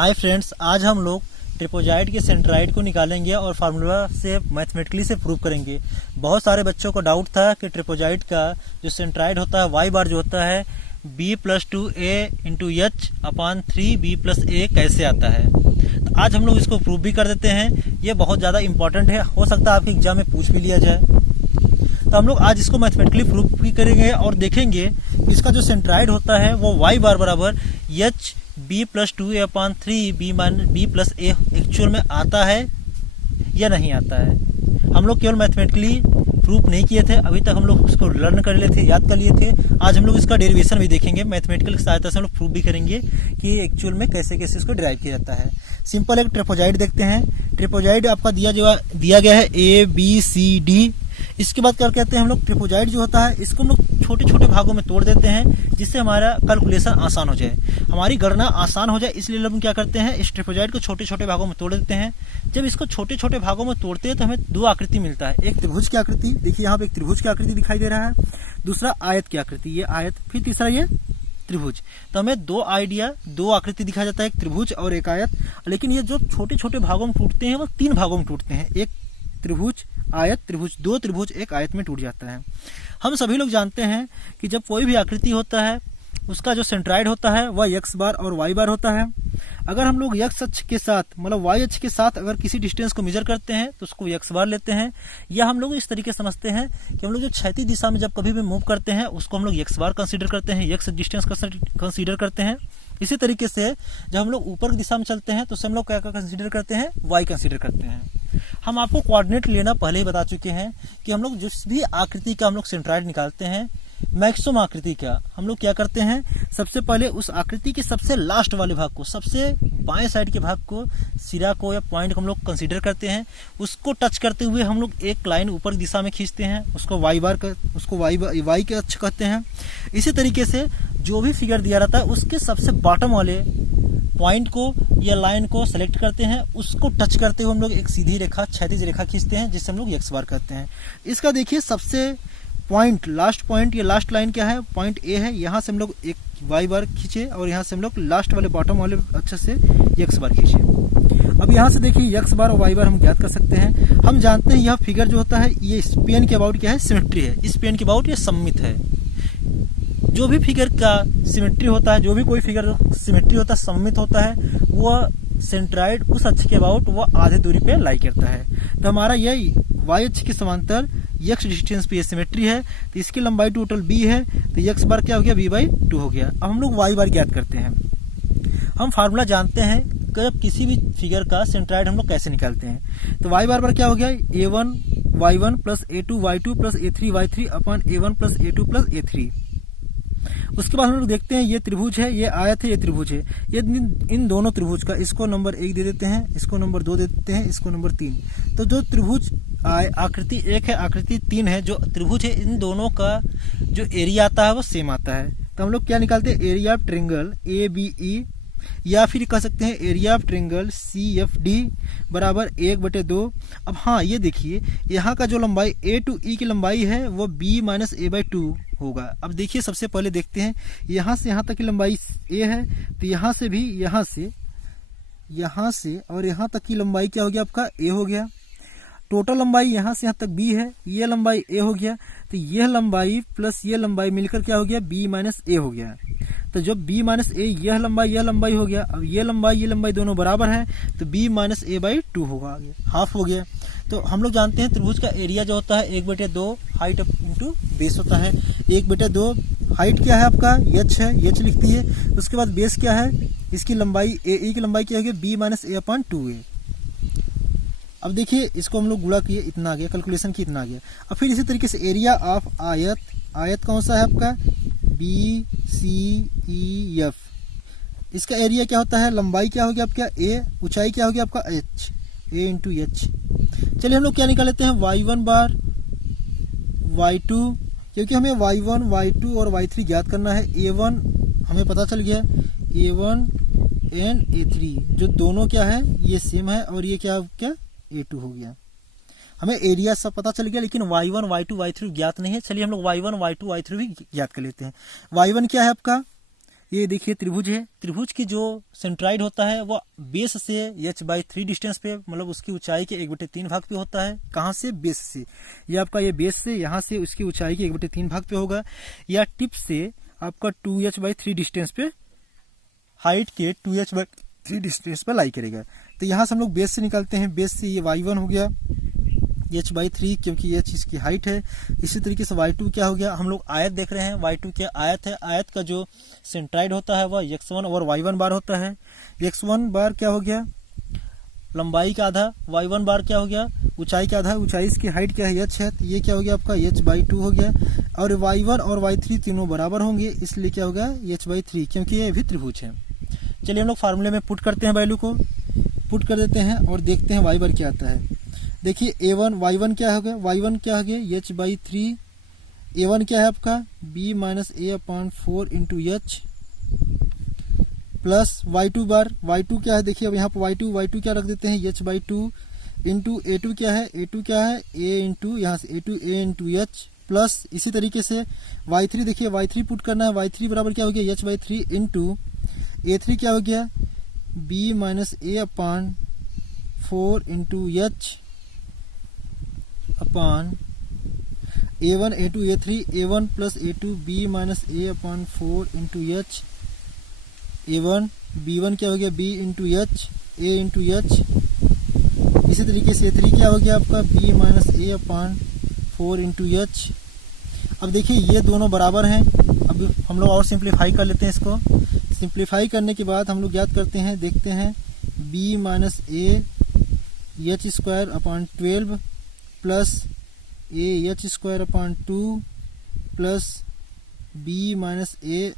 Hi friends, आज हम लोग ट्रिपोजाइड के सेंट्राइड को निकालेंगे और फार्मूला से मैथमेटिकली से प्रूव करेंगे। बहुत सारे बच्चों को डाउट था कि ट्रिपोजाइड का जो सेंट्राइड होता है वाई बार जो होता है b+2a/3b+a कैसे आता है। तो आज हम लोग इसको प्रूव भी कर देते हैं। ये बहुत ज़्यादा इंपॉर्टेंट है, हो सकता है आपके एग्जाम में पूछ भी लिया जाए। तो हम लोग आज इसको मैथमेटिकली प्रूव भी करेंगे और देखेंगे कि इसका जो सेंट्राइड होता है वो वाई बार बराबर b+2a/3b+a एक्चुअल में आता है या नहीं आता है। हम लोग केवल मैथमेटिकली प्रूफ नहीं किए थे, अभी तक हम लोग उसको लर्न कर लिए थे, याद कर लिए थे। आज हम लोग इसका डेरिवेशन भी देखेंगे, मैथमेटिकल की सहायता से हम लोग प्रूफ भी करेंगे कि एक्चुअल में कैसे कैसे इसको डिराइव किया जाता है। सिंपल एक ट्रिपोजाइड देखते हैं। ट्रिपोजाइड आपका दिया गया है ABCD। इसके बाद क्या कहते हैं हम लोग, ट्रिपोजाइड जो होता है इसको हम लोग छोटे छोटे भागों में तोड़ देते हैं जिससे हमारा कैलकुलेशन आसान हो जाए, हमारी गणना आसान हो जाए। इसलिए हम क्या करते हैं, इस ट्रिपोजाइड को छोटे छोटे भागों में तोड़ देते हैं। जब इसको छोटे छोटे भागों में तोड़ते हैं तो हमें दो आकृति मिलता है। एक त्रिभुज की आकृति, देखिए यहाँ पे एक त्रिभुज की आकृति दिखाई दे रहा है, दूसरा आयत की आकृति, ये आयत, फिर तीसरा ये त्रिभुज। तो हमें दो आकृति दिखाया जाता है, एक त्रिभुज और एक आयत। लेकिन ये जो छोटे छोटे भागों में टूटते हैं वो तीन भागों में टूटते हैं, एक त्रिभुज, आयत, त्रिभुज, दो त्रिभुज एक आयत में टूट जाता है। हम सभी लोग जानते हैं कि जब कोई भी आकृति होता है उसका जो सेंट्राइड होता है वह एक्स बार और वाई बार होता है। अगर हम लोग एक्स अक्ष के साथ मतलब वाई अक्ष के साथ अगर किसी डिस्टेंस को मेजर करते हैं तो उसको एक्स बार लेते हैं, या हम लोग इस तरीके समझते हैं कि हम लोग जो क्षैतिज दिशा में जब कभी भी मूव करते हैं उसको हम लोग एक्स बार कंसीडर करते हैं, एक्स डिस्टेंस कंसीडर करते हैं। इसी तरीके से जब हम लोग ऊपर की दिशा में चलते हैं तो उसे हम लोग क्या कंसीडर करते हैं, वाई कंसीडर करते हैं। हम आपको कोऑर्डिनेट लेना पहले ही बता चुके हैं कि हम लोग जिस भी आकृति का हम लोग सेंट्राइड निकालते हैं, मैक्सिमम आकृति का हम लोग क्या करते हैं, सबसे पहले उस आकृति के सबसे लास्ट वाले भाग को, सबसे बाएं साइड के भाग को, सिरा को या पॉइंट को हम लोग कंसीडर करते हैं। उसको टच करते हुए हम लोग एक लाइन ऊपर दिशा में खींचते हैं, उसको वाई के अक्ष कहते हैं। इसी तरीके से जो भी फिगर दिया रहता है उसके सबसे बॉटम वाले पॉइंट को या लाइन को सेलेक्ट करते हैं, उसको टच करते हुए हम लोग एक सीधी रेखा, क्षैतिज रेखा खींचते हैं जिससे हम लोग एक्स बार कहते हैं। इसका देखिए सबसे पॉइंट, लास्ट पॉइंट या लास्ट लाइन क्या है, पॉइंट ए है, यहाँ से हम लोग एक वाई बार खींचे और यहाँ से हम लोग लास्ट वाले बॉटम वाले अक्षर से एक्स बार खींचे। अब यहाँ से देखिए एक्स बार और वाई बार हम ज्ञात कर सकते हैं। हम जानते हैं यह फिगर जो होता है ये इस पेन के अबाउट क्या है, सिमेट्री है। इस पेन के अबाउट ये सममित है। जो भी फिगर का सिमेट्री होता है, जो भी कोई फिगर सिमेट्री होता है, सममित होता है, वह सेंट्राइड उस अक्ष के अबाउट वह आधे दूरी पे लाई करता है। तो हमारा यह वाई अक्ष के समांतर एक्स डिस्टेंस पे सिमेट्री है, तो इसकी लंबाई टोटल b है, तो एक्स बार क्या हो गया, b/2 हो गया। अब हम लोग वाई बार ज्ञात करते हैं। हम फार्मूला जानते हैं कि जब किसी भी फिगर का सेंट्राइड हम लोग कैसे निकालते हैं। तो वाई बार क्या हो गया, a1y1 + a2y2 + a3y3 / a1 + a2 + a3। उसके बाद हम लोग देखते हैं ये त्रिभुज है, ये आयत है, ये त्रिभुज है। ये इन दोनों त्रिभुज का इसको नंबर 1 दे देते हैं, इसको नंबर 2 दे देते हैं, इसको नंबर 3। तो जो त्रिभुज आकृति 1 है, आकृति 3 है, जो त्रिभुज है, इन दोनों का जो एरिया आता है वो सेम आता है। तो हम लोग क्या निकालते हैं, एरिया ऑफ ट्रायंगल ABE, या फिर कह सकते हैं एरिया ऑफ ट्रायंगल CFD बराबर 1/2। अब हाँ, ये देखिए यहाँ का जो लंबाई A to E की लंबाई है वो b - a/2 होगा। अब देखिए सबसे पहले देखते हैं, यहाँ से यहाँ तक की लंबाई a है, तो यहाँ से भी यहाँ से और यहाँ तक की लंबाई क्या हो गया, आपका a हो गया। टोटल लंबाई यहाँ से यहाँ तक b है, ये लंबाई a हो गया, तो यह लंबाई प्लस ये लंबाई मिलकर क्या हो गया, b - a हो गया। तो जब b - a यह लंबाई हो गया, अब ये लंबाई दोनों बराबर है, तो b - a/2 होगा, हाफ हो गया। तो हम लोग जानते हैं त्रिभुज का एरिया जो होता है 1/2 हाइट इंटू बेस होता है। 1/2 हाइट क्या है आपका, h है, h लिखती है। उसके बाद बेस क्या है, इसकी लंबाई AE की लंबाई क्या होगी, b - a/2a। अब देखिए इसको हम लोग गुणा किए, इतना आ गया, कैलकुलेशन की इतना आ गया। अब फिर इसी तरीके से एरिया ऑफ आयत कौन सा है आपका, BCEF। इसका एरिया क्या होता है, लंबाई क्या होगी आपका a, ऊंचाई क्या होगी आपका h, a × h। चलिए हम लोग क्या निकाल लेते हैं, y1 बार y2, क्योंकि हमें y1 y2 और y3 ज्ञात करना है। a1 हमें पता चल गया, a1 एंड a3 जो दोनों क्या है, ये सेम है, और ये क्या a2 हो गया। हमें एरिया सब पता चल गया, लेकिन y1 y2 y3 ज्ञात नहीं है। चलिए हम लोग y1 y2 y3 भी ज्ञात कर लेते हैं। y1 क्या है आपका, ये देखिए त्रिभुज है, त्रिभुज की जो सेंट्राइड होता है वो बेस से h/3 डिस्टेंस पे, मतलब उसकी ऊंचाई के 1/3 भाग पे होता है। कहाँ से? बेस से। ये आपका ये बेस से यहाँ से उसकी ऊंचाई के 1/3 भाग पे होगा, या टिप से आपका 2h/3 डिस्टेंस पे, हाइट के 2h/3 डिस्टेंस पे लाई करेगा। तो यहाँ से हम लोग बेस से निकालते हैं, बेस से ये y1 हो गया h/3, क्योंकि ये चीज की हाइट है। इसी तरीके से y2 क्या हो गया, हम लोग आयत देख रहे हैं, y2 क्या आयत है, आयत का जो सेंट्राइड होता है वह x1 और y1 बार होता है। x1 बार क्या हो गया, लंबाई का आधा, y1 बार क्या हो गया, ऊंचाई का आधा, ऊंचाई इसकी हाइट क्या है h है, तो ये क्या हो गया आपका h/2 हो गया। और y1 और y3 तीनों बराबर होंगे, इसलिए क्या होगा h/3, क्योंकि ये भी त्रिभुज है। चलिए हम लोग फार्मूले में पुट करते हैं, वैल्यू को पुट कर देते हैं और देखते हैं y बार क्या आता है। देखिए a1 y1 क्या हो गया, y1 क्या हो गया h/3, a1 क्या है आपका b-a/4 into h, plus y2 बार, y2 क्या है, देखिए अब यहाँ पर y2 क्या रख देते हैं h/2 इंटू a2 क्या है, a2 क्या है a इंटू यहाँ से a2 a into h, plus इसी तरीके से y3, देखिए y3 पुट करना है, y3 बराबर क्या हो गया h/3 इंटू a3 क्या हो गया b-a/4 इंटू h अपान a1 a2 a3, a1 plus a2 b-a/4 into h, a1 b1 क्या हो गया b into h a into h, इसी तरीके से a3 क्या हो गया आपका b-a/4 इंटू h। अब देखिए ये दोनों बराबर हैं, अब हम लोग और सिंप्लीफाई कर लेते हैं इसको। सिंप्लीफाई करने के बाद हम लोग याद करते हैं, देखते हैं b-a/h² plus ah² 2 plus b-a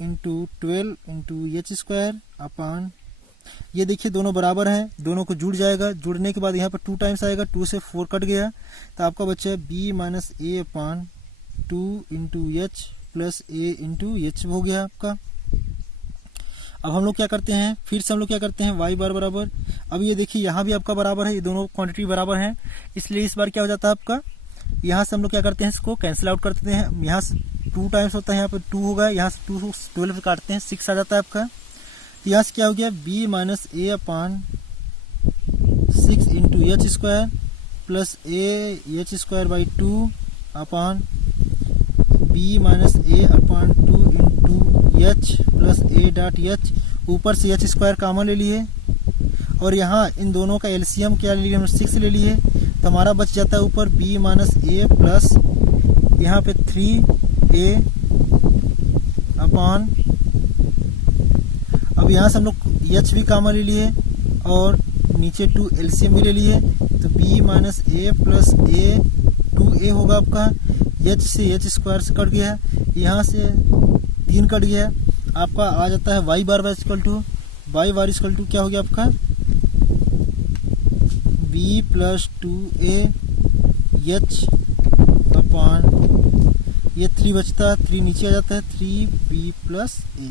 into 12 into h² अपान, ये देखिए दोनों बराबर हैं, दोनों को जुड़ जाएगा, जुड़ने के बाद यहाँ पर 2 टाइम्स आएगा, 2 से 4 कट गया, तो आपका बच्चा b-a/2 into h plus a into h हो गया आपका। अब हम लोग क्या करते हैं, फिर से हम लोग क्या करते हैं y बार बराबर, अब ये देखिए यहाँ भी आपका बराबर है, ये दोनों क्वांटिटी बराबर हैं, इसलिए इस बार क्या हो जाता है आपका, यहाँ से हम लोग क्या करते हैं इसको कैंसिल आउट कर देते हैं, यहाँ से 2 टाइम्स होता है, यहाँ पर 2 होगा, यहाँ से 2 12 काटते हैं 6 आ जाता है आपका। तो यहाँ से क्या हो गया b-a/6 into h² plus ah²/2 अपान b-a/2 into h plus a.h, ऊपर से h² कॉमन ले लिए, और यहाँ इन दोनों का एलसीएम क्या ले लिए, हम 6 ले लिए, तो हमारा बच जाता है ऊपर b-a प्लस यहाँ पे 3a अपान, अब यहाँ से हम लोग h भी कॉमन ले लिए और नीचे 2 एलसीएम भी ले लिए, तो b-a प्लस a 2a होगा आपका, h से h² से कट गया, यहाँ से 3 कट गया, आपका आ जाता है y बार इक्वल टू क्या हो गया आपका b प्लस 2a h अपान, ये 3 बचता है, 3 नीचे आ जाता है, 3b प्लस a,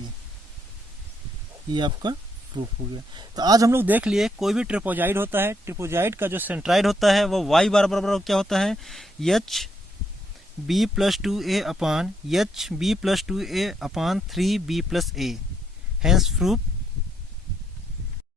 ये आपका प्रूफ हो गया। तो आज हम लोग देख लिए कोई भी ट्रिपोजाइड होता है, ट्रिपोजाइड का जो सेंट्राइड होता है वो y बार बराबर क्या होता है h b plus 2a upon h b plus 2a upon 3b plus a, hence proof